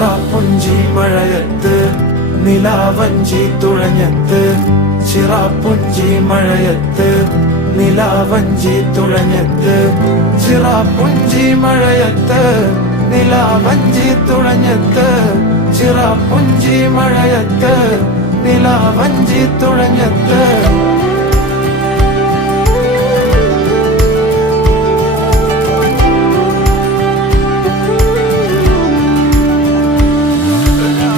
ചിറാപ്പുഞ്ചി മഴയത്ത് നിലാവഞ്ചി തുഴഞ്ഞത്ത്, ചിറാപ്പുഞ്ചി മഴയത്ത് നിലാവഞ്ചി തുഴഞ്ഞത്ത്, ചിറാപ്പുഞ്ചി മഴയത്ത് നിലാവഞ്ചി തുഴഞ്ഞത്ത്, ചിറാപ്പുഞ്ചി മഴയത്ത് നിലാവഞ്ചി തുഴഞ്ഞത്ത്.